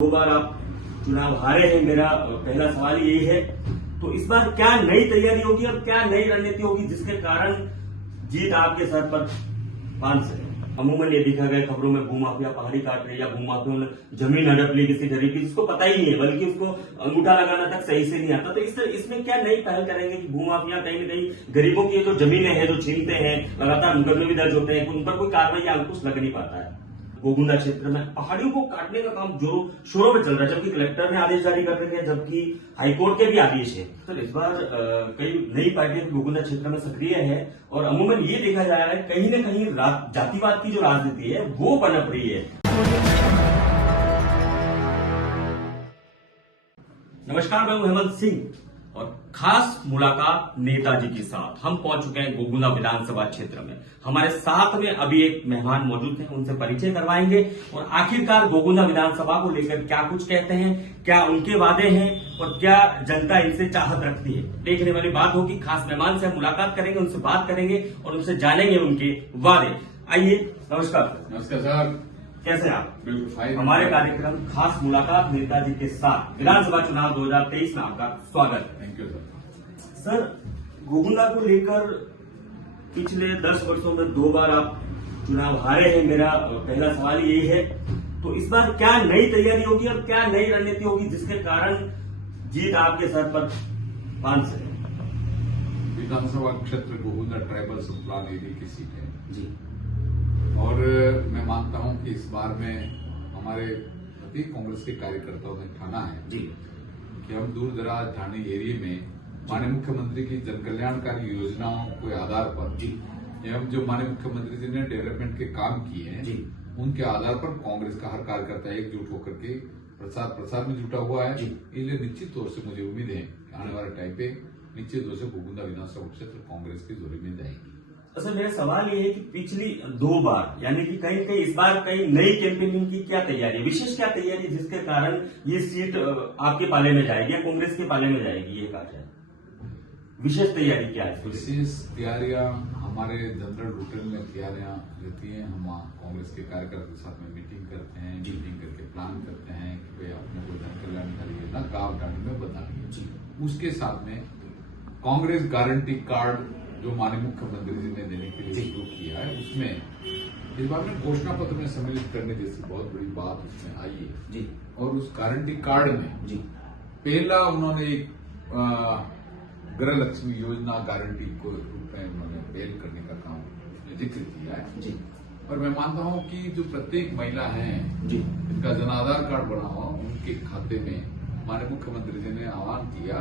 दो बार आप चुनाव हारे हैं। मेरा पहला सवाल यही है, तो इस बार क्या नई तैयारी होगी और क्या नई रणनीति होगी जिसके कारण जीत आपके सर पर बांध सके? अमूमन ये देखा गया खबरों में भूमाफिया पहाड़ी काट रहे या भूमाफियों ने जमीन हड़प ली किसी गरीब की, जिसको पता ही नहीं है, बल्कि उसको अंगूठा लगाना तक सही से नहीं आता। तो इसमें क्या नई पहल करेंगे कि भूमाफिया कहीं न कहीं गरीबों की जो जमीनें हैं, जो छीनते हैं, लगातार मुकदमे भी दर्ज होते हैं, उन पर कोई कार्रवाई या अंकुश लग नहीं पाता है। गोगुंदा क्षेत्र में पहाड़ियों को काटने का काम जोरों शोरों में चल रहा है, जबकि कलेक्टर ने आदेश जारी कर रखे हैं, जबकि हाईकोर्ट के भी आदेश है। तो इस बार कई नई पार्टियां गोगुंदा क्षेत्र में सक्रिय है और अमूमन ये देखा जा रहा है कहीं न कहीं जातिवाद की जो राजनीति है वो पनप रही है। नमस्कार, मैं हूं हेमंत सिंह और खास मुलाकात नेताजी के साथ हम पहुंच चुके हैं गोगुंदा विधानसभा क्षेत्र में। हमारे साथ में अभी एक मेहमान मौजूद हैं, उनसे परिचय करवाएंगे और आखिरकार गोगुंदा विधानसभा को लेकर क्या कुछ कहते हैं, क्या उनके वादे हैं और क्या जनता इनसे चाहत रखती है। देखने वाली बात होगी। खास मेहमान से हम मुलाकात करेंगे, उनसे बात करेंगे और उनसे जानेंगे उनके वादे। आइए, नमस्कार। नमस्कार सर, कैसे आप? बिल्कुल फाइन। हमारे कार्यक्रम खास मुलाकात नेताजी के साथ विधानसभा चुनाव 2023 में आपका स्वागत। Thank you sir. Sir, Gogunda को लेकर पिछले 10 वर्षों में 2 बार आप चुनाव हारे हैं। मेरा पहला सवाल यही है, तो इस बार क्या नई तैयारी होगी और क्या नई रणनीति होगी जिसके कारण जीत आपके सर पर बांध सके? विधानसभा क्षेत्र गोगुंदा ट्राइबल सुप्लान एरिया की सीट है जी, और मैं मानता हूं कि इस बार में हमारे प्रत्येक कांग्रेस के कार्यकर्ताओं ने ठाना है जी कि हम दूर दराज ठाणे एरिया में माननीय मुख्यमंत्री की जन कल्याणकारी योजनाओं के आधार पर जी एवं जो माननीय मुख्यमंत्री जी ने डेवलपमेंट के काम किए हैं जी उनके आधार पर कांग्रेस का हर कार्यकर्ता एकजुट होकर के प्रसार में जुटा हुआ है। इसलिए निश्चित तौर से मुझे उम्मीद है कि आने वाले टाइम पे निश्चित तौर से गोगुंदा विधानसभा क्षेत्र कांग्रेस की जोड़ी में जाएगी। असल मेरा सवाल ये है कि पिछली 2 बार यानी कि कहीं कहीं इस बार कहीं नई कैंपेनिंग की क्या तैयारी, विशेष क्या तैयारी जिसके कारण ये सीट आपके पाले में जाएगी या कांग्रेस के पाले में जाएगी, ये कहा जाए? विशेष तैयारी क्या है? विशेष तैयारियां हमारे जनरल रूटीन में तैयारियां रहती हैं। हम कांग्रेस के कार्यकर्ता के साथ में मीटिंग करते हैं, मीटिंग करके प्लान करते हैं कि भाई अपने को जन कल्याणकारी योजना गांव गांव में बतानी है। उसके साथ में कांग्रेस गारंटी कार्ड जो माननीय मुख्यमंत्री जी ने देने के लिए शुरू किया है, उसमें इस बार में घोषणा पत्र में सम्मिलित करने जैसी बहुत बड़ी बात उसमें आई है जी। और उस गारंटी कार्ड में जी पहला उन्होंने एक गृह लक्ष्मी योजना गारंटी को रूप में उन्होंने पहल करने का काम उसमें जिक्र किया है जी। और मैं मानता हूं कि जो प्रत्येक महिला है जी जिनका जन आधार कार्ड बना हुआ उनके खाते में माननीय मुख्यमंत्री जी ने आह्वान किया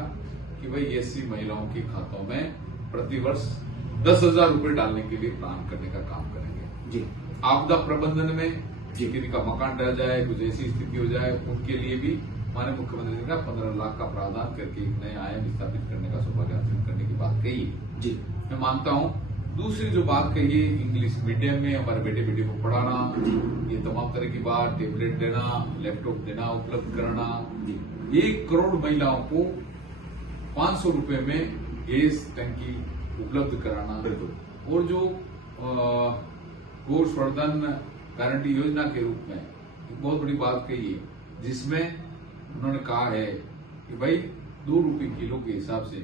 कि भाई ऐसी महिलाओं के खातों में प्रतिवर्ष 10,000 रुपए डालने के लिए प्लान करने का काम करेंगे। जी आपदा प्रबंधन में किसी का मकान ढह जाए, कुछ ऐसी स्थिति हो जाए, उनके लिए भी माननीय मुख्यमंत्री ने 15 लाख का प्रावधान करके एक नया आयाम स्थापित करने का सौभाग्य हासिल करने की बात कही है। जी मैं मानता हूं। दूसरी जो बात कही है, इंग्लिश मीडियम में हमारे बेटे बेटी को पढ़ाना, ये तमाम तरह की बात, टेबलेट देना, लैपटॉप देना, उपलब्ध कराना। 1 करोड़ महिलाओं को 500 रुपए में गैस टंकी उपलब्ध कराना और जो गोवर्धन गारंटी योजना के रूप में एक बहुत बड़ी बात कही है, जिसमें उन्होंने कहा है कि भाई 2 रुपए किलो के हिसाब से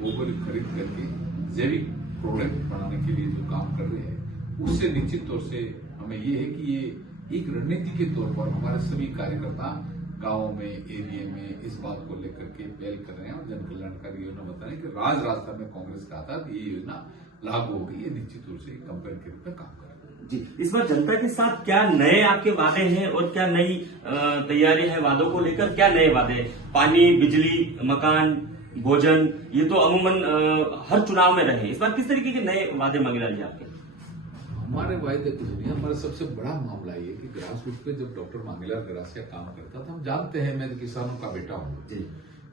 गोबर खरीद करके जैविक प्रोडक्ट बनाने के लिए जो काम कर रहे हैं, उससे निश्चित तौर से हमें ये है कि ये एक रणनीति के तौर पर हमारे सभी कार्यकर्ता गांवों में, एरिया में इस बात को लेकर के पहल कर रहे हैं और जन कल्याणकारी योजना बताने कि राजस्थान में कांग्रेस का था कि ये योजना लागू हो गई। ये निश्चित रूप से कंपेयर के रूप में काम करेगा। जी, इस बार जनता के साथ क्या नए आपके वादे हैं और क्या नई तैयारी है? वादों को लेकर क्या नए वादे हैं? पानी, बिजली, मकान, भोजन, ये तो अमूमन हर चुनाव में रहे। इस बार किस तरीके के नए वादे मांगे लाल जी आपके? हमारे वायदे कुछ नहीं। हमारा सबसे बड़ा मामला ये कि ग्रास रूट पे जब डॉक्टर मांगेलाल गरासिया काम करता था, हम जानते हैं, मैं किसानों का बेटा हूँ जी।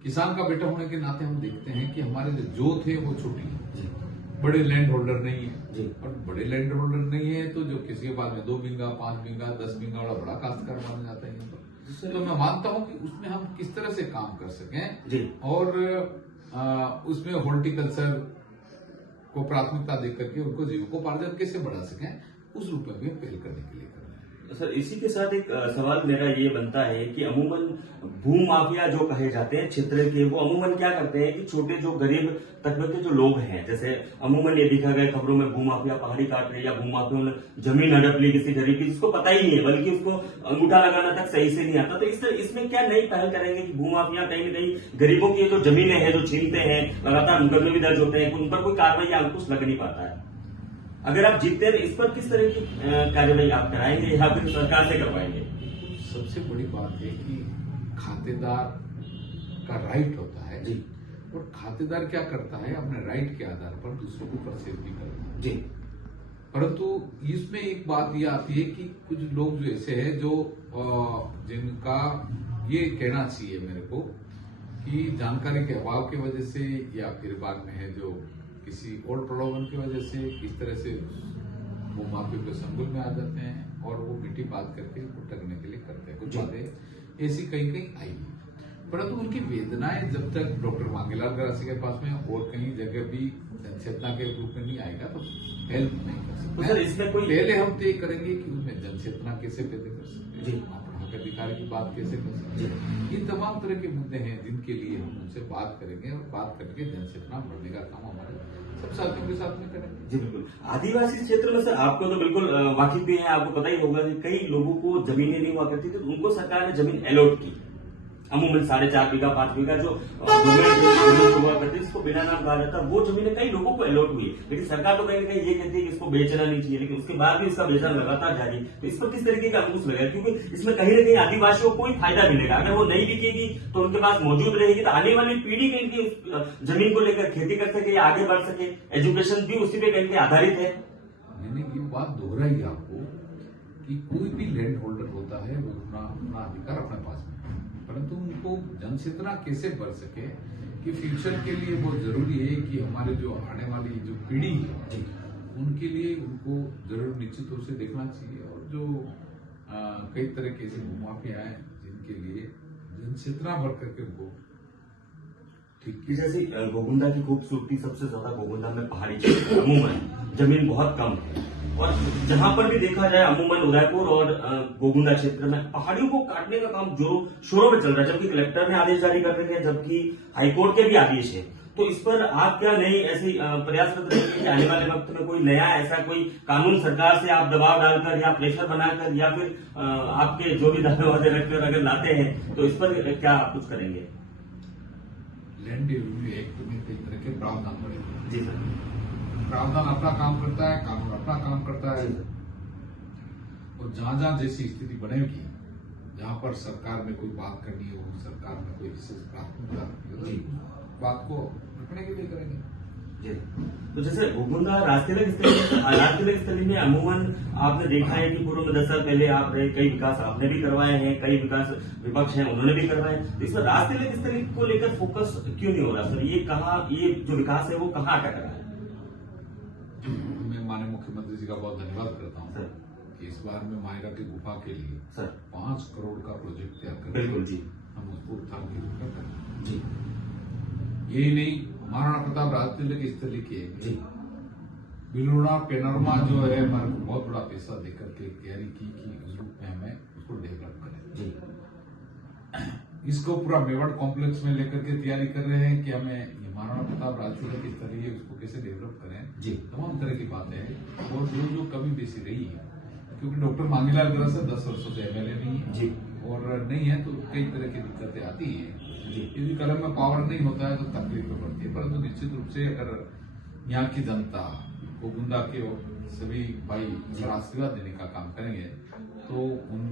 किसान का बेटा होने के नाते हम देखते हैं कि हमारे जो जोत है वो छोटी है जी। बड़े लैंड होल्डर नहीं है जी। और बड़े लैंड होल्डर नहीं है तो जो किसी के पास में 2 बीघा, 5 बीघा, 10 बीघा वाला बड़ा काश्तकार माना जाता है। तो मैं मानता हूँ कि उसमें हम किस तरह से काम कर सकें जी। और उसमें हॉर्टिकल्चर को प्राथमिकता देकर के उनको जीविकोपार्जन कैसे बढ़ा सकें, उस रूप में भी पहल करने के लिए कर रहे हैं। सर इसी के साथ एक सवाल मेरा ये बनता है कि अमूमन भू माफिया जो कहे जाते हैं क्षेत्र के, वो अमूमन क्या करते हैं कि छोटे जो गरीब तबके के जो लोग हैं, जैसे अमूमन ये दिखा गया खबरों में भू माफिया पहाड़ी काट रहे या भू माफिया ने जमीन हड़प ली किसी गरीब की जिसको पता ही नहीं है, बल्कि उसको अंगूठा लगाना तक सही से नहीं आता। तो इसमें क्या नई पहल करेंगे कि भू माफिया कहीं न कहीं गरीबों की जो जमीनें हैं जो छीनते हैं, लगातार मुकदमे भी दर्ज होते हैं, उन पर कोई कार्रवाई या अंकुश लग नहीं पाता है। अगर आप जीतते हैं तो इस पर किस तरह की कार्यवाही आप कराएंगे या फिर सरकार से करवाएंगे? सबसे बड़ी बात है कि खातेदार का राइट होता है जी। और खातेदार क्या करता है, अपने राइट के आधार पर दूसरों को परसेव भी करता है जी। परंतु इसमें एक बात ये आती है कि कुछ लोग जो ऐसे हैं जो जिनका ये कहना चाहिए मेरे को कि जानकारी के अभाव की वजह से या फिर बाद में है जो किसी और प्रलोभन की वजह से इस तरह से वो माफिया के संगुल में आ जाते हैं और वो मीठी बात करके वो ठगने के लिए करते हैं। कुछ बातें ऐसी कहीं कहीं आई है, परंतु उनकी वेदनाएं जब तक डॉक्टर मांगेलाल गरासी के पास में और कहीं जगह भी जनचेतना के रूप में नहीं आएगा तो हेल्प नहीं कर सकते। तो सर इसमें कोई पहले हम तय करेंगे कि उसमें जनचेतना कैसे पैदा कर सकते जी। हैं, अपना हक अधिकार की बात कैसे कर सकते हैं। ये तमाम तरह के मुद्दे हैं जिनके लिए हम उनसे बात करेंगे और बात करके जनचेतना बढ़ने का काम हमारे सब साथियों के साथ में करेंगे। जी बिल्कुल। आदिवासी क्षेत्र में सर आपको तो बिल्कुल वाकिफ भी है, आपको पता ही होगा कि कई लोगों को जमीनें नहीं हुआ करती थी, तो उनको सरकार ने जमीन अलॉट की, अमूमन 4.5 बीघा 5 बीघा जो गवर्नमेंट हुआ करती है, इसको बिना नाम कहा जाता, वो जमीनें कई लोगों को अलॉट हुई। लेकिन सरकार तो कहीं ना कहीं ये कहती है कि इसको बेचना नहीं चाहिए, लेकिन उसके बाद भी इसका बेचना लगातार जारी। तो इस पर किस तरीके का अंकुश लगेगा, क्योंकि इसमें कहीं ना कहीं आदिवासियों को कोई फायदा मिलेगा। अगर वो नहीं बिकेगी तो उनके पास मौजूद रहेगी, तो आने वाली पीढ़ी कहीं की जमीन को लेकर खेती कर सके या आगे बढ़ सके, एजुकेशन भी उसी पे कहीं आधारित है। मैंने ये बात दोहराई आपको कि कोई भी लैंड होल्डर होता है वो अपना अधिकार अपने पास में, परंतु उनको जनचेतना कैसे बढ़ सके कि फ्यूचर के लिए बहुत जरूरी है कि हमारे जो आने वाली जो पीढ़ी है उनके लिए उनको जरूर निश्चित रूप से देखना चाहिए। और जो कई तरह के ऐसे भूमाफिया हैं जिनके लिए जनचेतना बढ़ करके उनको ठीक है। जैसे गोगुंदा की खूबसूरती सबसे ज्यादा गोगुंदा में पहाड़ी क्षेत्र, अमूमन जमीन बहुत कम है, और जहां पर भी देखा जाए अमूमन उदयपुर और गोगुंदा क्षेत्र में पहाड़ियों को काटने का काम जोरों शोरों में चल रहा है, जबकि कलेक्टर ने आदेश जारी कर रखे हैं, जबकि हाईकोर्ट के भी आदेश है। तो इस पर आप क्या नई ऐसी प्रयास करते रहेंगे कि आने वाले वक्त में कोई नया ऐसा कोई कानून सरकार से आप दबाव डालकर या प्रेशर बनाकर या फिर आपके जो भी दावे वादे रखकर अगर लाते हैं तो इस पर क्या आप कुछ करेंगे? लैंड रिव्यू एक्ट में कई तरह के प्रावधान पड़े। जी सर। प्रावधान अपना काम करता है, कानून अपना काम करता है, और जहां जहां जैसी स्थिति बनेगी, जहां पर सरकार में कोई बात करनी हो, सरकार में कोई विशेष प्राथमिकता बात को रखने के लिए करेंगे। जी। तो जैसे गोगुंदा राष्ट्रीय स्थली में अमूमन आपने देखा है कि पूर्व में 10 साल पहले आप रहे, कई विकास आपने भी करवाए हैं, कई विकास विपक्ष हैं उन्होंने भी करवाए, तो इस पर राष्ट्रीय स्थली को लेकर फोकस क्यों नहीं हो रहा सर? ये जो विकास है वो कहाँ अटक रहा है? मैं माननीय मुख्यमंत्री जी का बहुत धन्यवाद करता हूँ सर कि इस बार में मायरा की गुफा के लिए सर 5 करोड़ का प्रोजेक्ट तैयार कर बिल्कुल जी। हम उसको उत्थान के रूप में करें। जी यही नहीं, महाराणा प्रताप राष्ट्रीय स्थली की जी बिलोड़ा पेनोरमा जो है हमारे को बहुत बड़ा पैसा देकर के तैयारी की कि उस रूप में हमें उसको डेवलप करें। जी। इसको पूरा मेवाड़ कॉम्प्लेक्स में लेकर के तैयारी कर रहे हैं कि हमें महाराणा प्रताप राष्ट्रीय स्थली है उसको कैसे डेवलप करें। जी। तमाम तरह की बातें हैं और जो कमी बेसी रही है, क्योंकि डॉक्टर मांगीलाल गरासी 10 वर्षों से एमएलए नहीं है जी और नहीं है तो कई तरह की दिक्कतें आती हैं। जी। यदि कलम में पावर नहीं होता है तो तकलीफ तो पड़ती है, परंतु निश्चित रूप से अगर यहाँ की जनता गोगुंदा के सभी भाई अगर आशीर्वाद देने का काम करेंगे तो उन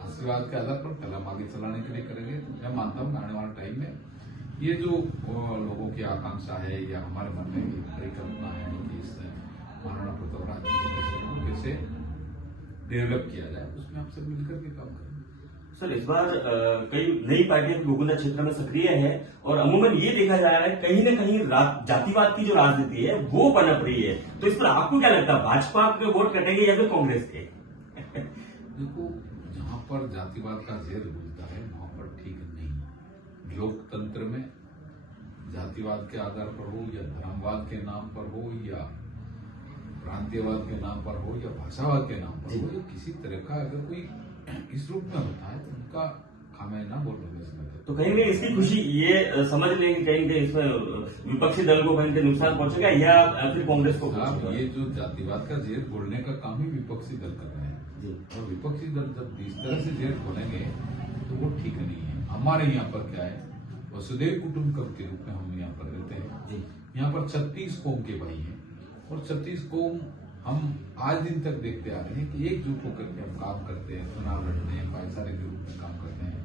आशीर्वाद के आधार पर कलम आगे चलाने के लिए करेंगे। मैं मानता हूँ आने वाले टाइम में ये जो लोगों की आकांक्षा है या हमारे मन में एक परिकल्पना है कि इस महाराणा प्रताप राष्ट्रीय को कैसे डेवलप किया जाए, उसमें हम सब मिलकर के काम करेंगे। सर इस बार कई नई पार्टियां गोगुंदा क्षेत्र में सक्रिय है और अमूमन ये देखा जा रहा है कहीं न कहीं जातिवाद की जो राजनीति है वो पनप रही है, तो इस पर आपको क्या लगता है, भाजपा के वोट कटेंगे या फिर कांग्रेस के? देखो, जहां पर जातिवाद का जहर घुलता है वहां पर ठीक नहीं। लोकतंत्र में जातिवाद के आधार पर हो या धर्मवाद के नाम पर हो या प्रांतीयवाद के नाम पर हो या भाषावाद के नाम पर हो या किसी तरह का अगर कोई इस रूप में होता है तो उनका खामियाजा बोल रहे इसमें। तो कहीं ना इसकी खुशी ये समझ लेंगे कहीं ना इसमें विपक्षी दल को कहीं नुकसान पहुंचेगा या फिर कांग्रेस को साहब ये जो जातिवाद का जेर बोलने का काम ही विपक्षी दल कर रहे हैं जी। और विपक्षी दल जब इस तरह से जेर बोलेंगे तो वो ठीक नहीं है। हमारे यहाँ पर क्या है, वसुधैव कुटुंबकम के रूप में हम यहाँ पर रहते हैं जी। यहाँ पर 36 कौम के भाई हैं और 36 कौम हम आज दिन तक देखते आ रहे हैं कि एकजुट होकर के हम काम करते हैं, चुनाव लड़ते हैं, भाईचारे के रूप में काम करते हैं।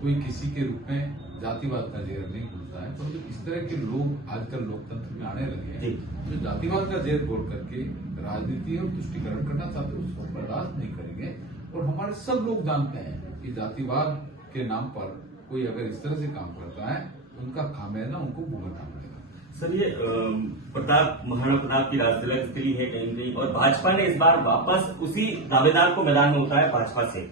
कोई किसी के रूप में जातिवाद का जेर नहीं बोलता है, परंतु इस तरह के लोग आजकल लोकतंत्र में आने लगे हैं जो जातिवाद का जेर बोल करके राजनीति और तुष्टिकरण करना चाहते हैं, उसको बर्दाश्त नहीं करेंगे। और हमारे सब लोग जानते हैं कि जातिवाद के नाम पर कोई अगर इस तरह से काम करता है तो उनका खामियाजा उनको भुगतना पड़ेगा। सर ये प्रताप महाराणा प्रताप की राजतिलक स्त्री है कहीं कहीं, और भाजपा ने इस बार वापस उसी दावेदार को मैदान में उतारा है भाजपा से।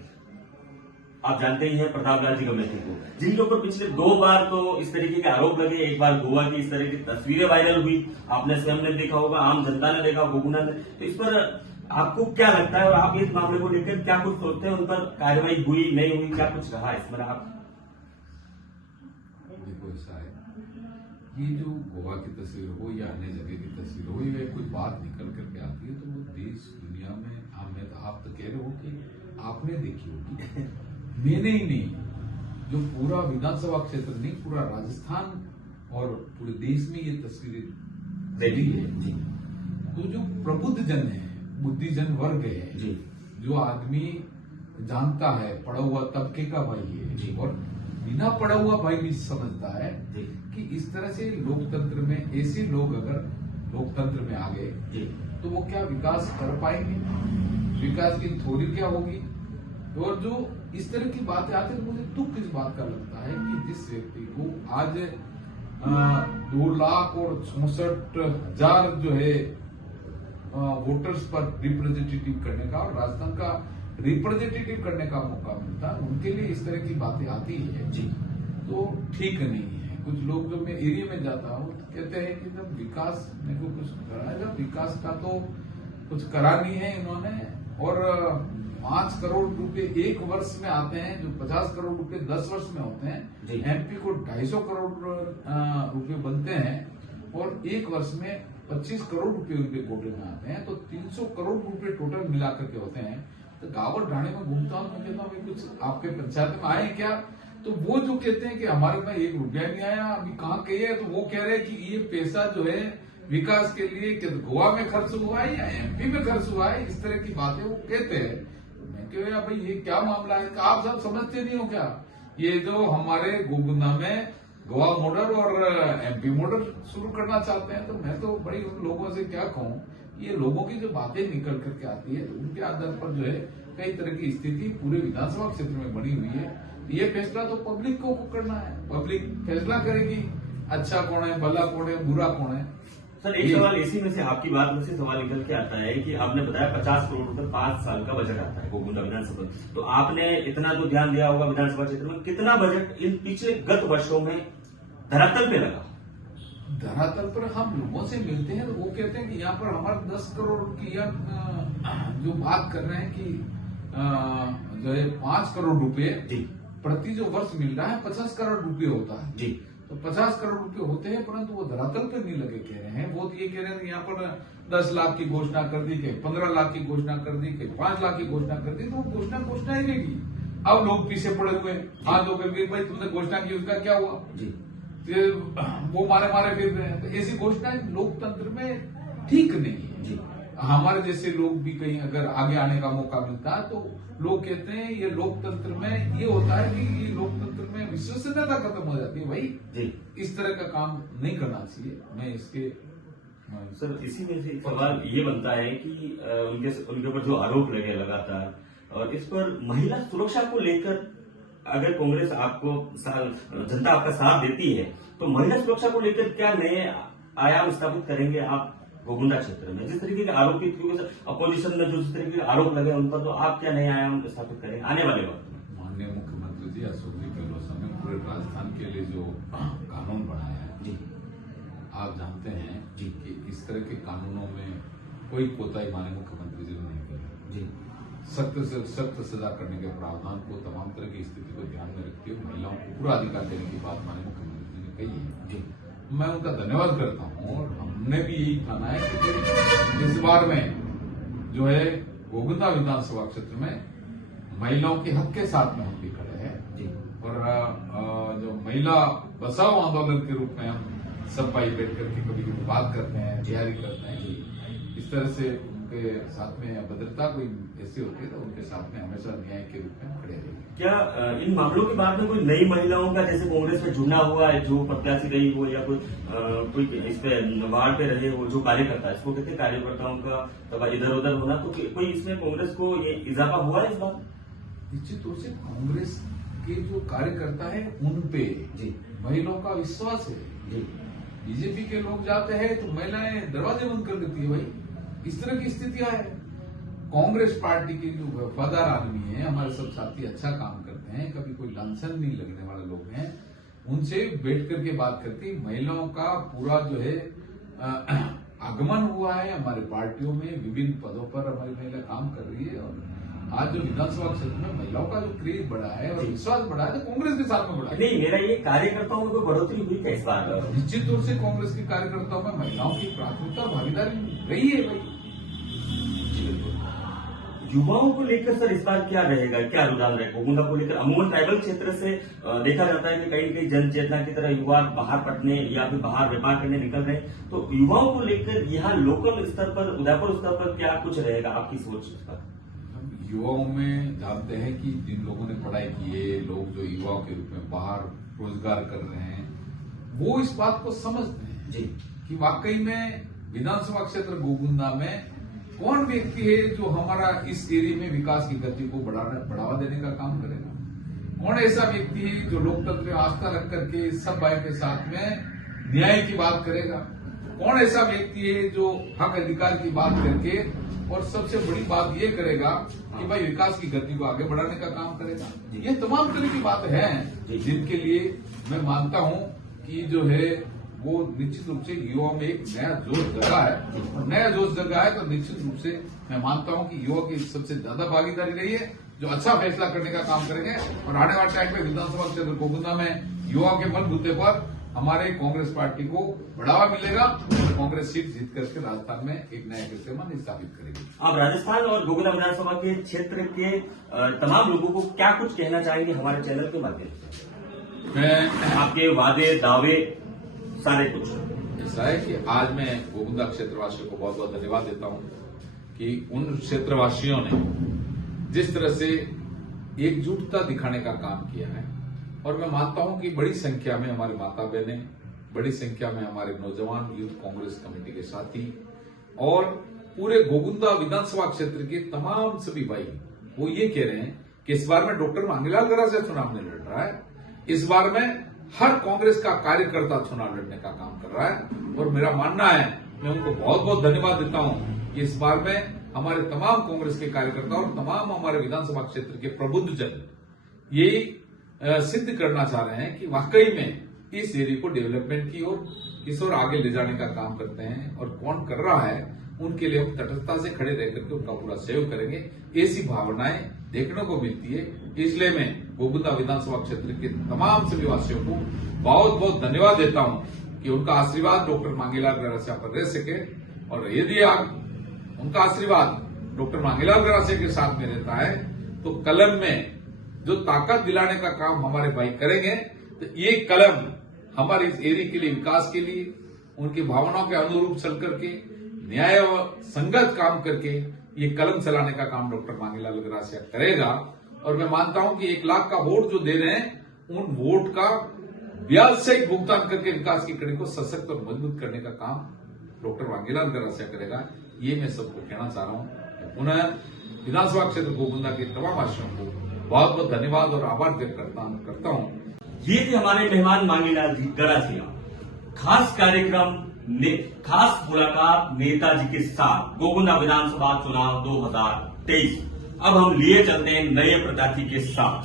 आप जानते ही हैं प्रताप लाल जी गमेती को, जिनके ऊपर पिछले 2 बार तो इस तरीके के आरोप लगे। एक बार गोवा की इस तरह की तस्वीरें वायरल हुई, आपने स्वयं ने देखा होगा, आम जनता ने देखा, गोगुना ने। तो इस पर आपको क्या लगता है और आप इस मामले को लेकर क्या कुछ सोचते हैं? उन पर कार्रवाई हुई नहीं हुई, क्या कुछ रहा इसमें आप? देखो ऐसा है, ये जो गोवा की तस्वीर हो या अन्य जगह की तस्वीर हो, ये कोई बात निकल करके आती है तो वो देश दुनिया में आप तो कह रहे हो कि आपने देखी होगी मैंने ही नहीं, जो पूरा विधानसभा क्षेत्र नहीं पूरा राजस्थान और पूरे देश में ये तस्वीरें देखी है जी। तो जो प्रबुद्ध जन है, बुद्धिजन वर्ग है जी, जो आदमी जानता है, पढ़ा हुआ तबके का भाई है जी, और बिना पढ़ा हुआ भाई भी समझता है जी, कि इस तरह से लोकतंत्र में ऐसे लोग अगर लोकतंत्र में आ गए जी, तो वो क्या विकास कर पाएंगे, विकास की थ्योरी क्या होगी। और जो इस तरह की बातें आती है तो मुझे दुख इस बात का लगता है कि जिस व्यक्ति को आज 2,64,हजार जो है वोटर्स पर रिप्रेजेंटेटिव करने का और राजस्थान का रिप्रेजेंटेटिव करने का मौका मिलता है, उनके लिए इस तरह की बातें आती है जी, तो ठीक नहीं है। कुछ लोग जब मैं एरिया में जाता हूँ तो कहते हैं कि जब विकास मेरे को कुछ करा है, जब विकास का तो कुछ करा नहीं है इन्होंने, और 5 करोड़ रुपए एक वर्ष में आते हैं, जो 50 करोड़ रुपए 10 वर्ष में होते हैं। एमपी को 250 करोड़ रुपए बनते हैं और एक वर्ष में 25 करोड़ रुपए उनके कोटे में आते हैं, तो 300 करोड़ रुपए टोटल मिलाकर के होते हैं। तो गाँव और ढाणे में घूमता हूँ, मैं कहता हूँ कुछ आपके पंचायत में आए क्या, तो वो जो कहते हैं कि हमारे में 1 रुपया नहीं आया, अभी कहाँ कही है, तो वो कह रहे हैं कि ये पैसा जो है विकास के लिए कि गोवा में खर्च हुआ है या एमपी में खर्च हुआ है, इस तरह की बातें वो कहते हैं। मैं कह रहा भाई ये क्या मामला है, आप सब समझते नहीं हो क्या? ये जो हमारे गोगुना में गोवा मॉडल और एमपी मॉडल शुरू करना चाहते हैं, तो मैं तो बड़ी उन लोगों से क्या कहूँ, ये लोगों की जो बातें निकल करके आती है तो उनके आधार पर जो है कई तरह की स्थिति पूरे विधानसभा क्षेत्र में बनी हुई है। ये फैसला तो पब्लिक को करना है, पब्लिक फैसला करेगी अच्छा कौन है, भला कौन है, बुरा कौन है। सर एक सवाल इसी में से आपकी बात में से सवाल निकल के आता है कि आपने बताया 50 करोड़ रुपए 5 साल का बजट आता है गोगुंडा विधानसभा, तो आपने इतना तो ध्यान दिया होगा विधानसभा क्षेत्र में, कितना बजट इन पिछले गत वर्षों में धरातल पे लगा? धरातल पर हम लोगों से मिलते हैं तो वो कहते हैं कि यहाँ पर हमारे 10 करोड़ की जो बात कर रहे हैं कि जो है 5 करोड़ रुपए प्रति जो वर्ष मिल रहा है 50 करोड़ रुपए होता है जी, तो 50 करोड़ रुपए होते हैं, परंतु वो धरातल पर नहीं लगे कह रहे हैं। वो तो ये कह रहे हैं यहाँ पर 10 लाख की घोषणा कर दी, कहीं 15 लाख की घोषणा कर दी, कहीं 5 लाख की घोषणा कर दी, तो वो घोषणा ही नहीं की। अब लोग पीछे पड़े हुए हाथ धोकर के भाई तुमने घोषणा की, उसका क्या हुआ जी, वो मारे फिर रहे हैं। तो ऐसी घोषणाएं लोकतंत्र में ठीक नहीं है जी। हमारे जैसे लोग भी कहीं अगर आगे आने का मौका मिलता है तो लोग कहते हैं ये लोकतंत्र में ये होता है कि ये लोकतंत्र में विश्वसनीयता खत्म हो जाती है। भाई जी, इस तरह का काम नहीं करना चाहिए। मैं इसके सर इसी में से सवाल ये बनता है कि उनके ऊपर जो आरोप लगे लगातार, और इस पर महिला सुरक्षा को लेकर अगर कांग्रेस आपको जनता आपका साथ देती है तो महिला सुरक्षा को लेकर क्या नए आयाम स्थापित करेंगे आप गोगुंडा क्षेत्र में? जिस तरीके के आरोप की अपोजिशन में जो जिस तरीके के आरोप लगे उन पर, तो आप क्या नए आयाम स्थापित करेंगे आने वाले वक्त में? माननीय मुख्यमंत्री जी अशोक जी गहलोत ने पूरे राजस्थान के लिए जो कानून बनाया है जी, आप जानते हैं जी कि इस तरह के कानूनों में कोई कोताही माने मुख्यमंत्री जी ने नहीं करी जी सख्त से सख्त सजा करने के प्रावधान को तमाम तरह की स्थिति को ध्यान में रखते हुए महिलाओं को पूरा अधिकार देने की बात माने मुख्यमंत्री जी ने कही है जी मैं उनका धन्यवाद करता हूँ और हमने भी यही ठाना है कि इस बार में जो है गोविंदा विधानसभा क्षेत्र में महिलाओं के हक के साथ में हम भी खड़े हैं जी और जो महिला बचाओ आंदोलन के रूप में हम सब भाई बैठ करके कभी कभी बात करते हैं तैयारी करते हैं इस तरह से उनके साथ में भद्रता कोई ऐसी होती है तो उनके साथ में हमेशा न्याय के रूप में खड़े रहेंगे। क्या इन मामलों के बाद में कोई नई महिलाओं का जैसे कांग्रेस में जुड़ना हुआ है जो प्रत्याशी रही हो या कोई इस पे वार्ड पे रहे हो जो कार्यकर्ता इसको कहते हैं कार्यकर्ताओं का तब इधर उधर होना तो कोई इसमें कांग्रेस को ये इजाफा हुआ है इस बार? निश्चित रूप से कांग्रेस के जो कार्यकर्ता है उन पे जी महिलाओं का विश्वास है जी बीजेपी के लोग जाते हैं तो महिलाएं दरवाजे बंद कर देती है भाई इस तरह की स्थितियां है कांग्रेस पार्टी के जो वफादार आदमी है हमारे सब साथी अच्छा काम करते हैं कभी कोई लांछन नहीं लगने वाले लोग हैं उनसे बैठ करके बात करके महिलाओं का पूरा जो है आगमन हुआ है हमारे पार्टियों में विभिन्न पदों पर हमारी महिला काम कर रही है और आज जो विधानसभा क्षेत्र में महिलाओं का जो क्रेज बढ़ा है और विश्वास बढ़ा है तो कांग्रेस के साथ में बढ़ा है नहीं मेरा ये कार्यकर्ताओं में कोई बढ़ोतरी हुई है इस बार? निश्चित रूप से कांग्रेस के कार्यकर्ताओं में महिलाओं की प्राथमिकता और भागीदारी रही है भाई। युवाओं को लेकर सर इस बार क्या रहेगा क्या रुझान रहेगा गोविंदा को लेकर? अमूमन ट्राइबल क्षेत्र से देखा जाता है कि कहीं कहीं जन चेतना की तरह युवा बाहर पढ़ने या फिर बाहर व्यापार करने निकल रहे हैं तो युवाओं को लेकर यहाँ लोकल स्तर पर उदयपुर स्तर पर क्या कुछ रहेगा आपकी सोच इस पर? युवाओं में जानते हैं कि जिन लोगों ने पढ़ाई की है लोग जो युवाओं के रूप में बाहर रोजगार कर रहे हैं वो इस बात को समझते हैं जी कि वाकई में विधानसभा क्षेत्र गोविंदा में कौन व्यक्ति है जो हमारा इस एरिया में विकास की गति को बढ़ावा देने का काम करेगा कौन ऐसा व्यक्ति है जो लोकतंत्र में आस्था रख करके सब भाई के साथ में न्याय की बात करेगा कौन ऐसा व्यक्ति है जो हक अधिकार की बात करके और सबसे बड़ी बात ये करेगा कि भाई विकास की गति को आगे बढ़ाने का काम करेगा ये तमाम तरह की बात है जिनके लिए मैं मानता हूं कि जो है वो निश्चित रूप से युवाओं में एक नया जोश जगा है और नया जोश जगा है तो निश्चित रूप से मैं मानता हूं कि युवा की सबसे ज्यादा भागीदारी रही है जो अच्छा फैसला करने का काम करेंगे और आने वाले टाइम में विधानसभा क्षेत्र गोविंदा में युवाओं के मन मुद्दे पर हमारे कांग्रेस पार्टी को बढ़ावा मिलेगा और कांग्रेस सीट जीत करके राजस्थान में एक नया कीर्तिमान स्थापित करेगी। आप राजस्थान और गोविंदा विधानसभा के क्षेत्र के तमाम लोगों को क्या कुछ कहना चाहेंगे हमारे चैनल के माध्यम से? मैं आपके वादे दावे सारे कुछ ऐसा है कि आज मैं गोविंदा क्षेत्रवासियों को बहुत बहुत धन्यवाद देता हूं कि उन क्षेत्रवासियों ने जिस तरह से एकजुटता दिखाने का काम किया है और मैं मानता हूं कि बड़ी संख्या में हमारे माता बहनें बड़ी संख्या में हमारे नौजवान यूथ कांग्रेस कमेटी के साथी और पूरे गोविंदा विधानसभा क्षेत्र के तमाम सभी भाई वो ये कह रहे हैं कि इस बार में डॉक्टर मांगीलाल गरा से चुनाव नहीं लड़ रहा है इस बार में हर कांग्रेस का कार्यकर्ता चुनाव लड़ने का काम कर रहा है और मेरा मानना है मैं उनको बहुत बहुत धन्यवाद देता हूं कि इस बार में हमारे तमाम कांग्रेस के कार्यकर्ता और तमाम हमारे विधानसभा क्षेत्र के प्रबुद्ध जन यही सिद्ध करना चाह रहे हैं कि वाकई में इस एरिया को डेवलपमेंट की ओर किस ओर आगे ले जाने का काम करते हैं और कौन कर रहा है उनके लिए हम तटस्थता से खड़े रह करके उनका पूरा सहयोग करेंगे ऐसी भावनाएं देखने को मिलती है इसलिए मैं गोविंदा विधानसभा क्षेत्र के तमाम सभी वासियों को बहुत बहुत धन्यवाद देता हूं कि उनका आशीर्वाद डॉक्टर मांगीलाल गरासिया पर रह सके और यदि आप उनका आशीर्वाद डॉक्टर मांगीलाल गरासिया के साथ में रहता है तो कलम में जो ताकत दिलाने का काम हमारे भाई करेंगे तो ये कलम हमारे इस एरिया के लिए विकास के लिए उनकी भावनाओं के अनुरूप चल करके न्याय और संगत काम करके ये कलम चलाने का काम डॉक्टर मांगीलाल गरासिया करेगा और मैं मानता हूं कि 1 लाख का वोट जो दे रहे हैं उन वोट का ब्याज सहित भुगतान करके विकास की कड़ी को सशक्त और मजबूत करने का काम डॉक्टर मांगीलाल गरासिया करेगा ये मैं सबको कहना चाह रहा हूं। पुनः विधानसभा क्षेत्र गोविंदा के तमाम वासियों को बहुत बहुत धन्यवाद और आभार व्यक्त करता हूं। ये थे हमारे मेहमान मांगीलाल जी गरासिया। खास कार्यक्रम खास मुलाकात नेताजी के साथ गोविंदा विधानसभा चुनाव 2023। अब हम लिए चलते हैं नए प्रत्याशी के साथ।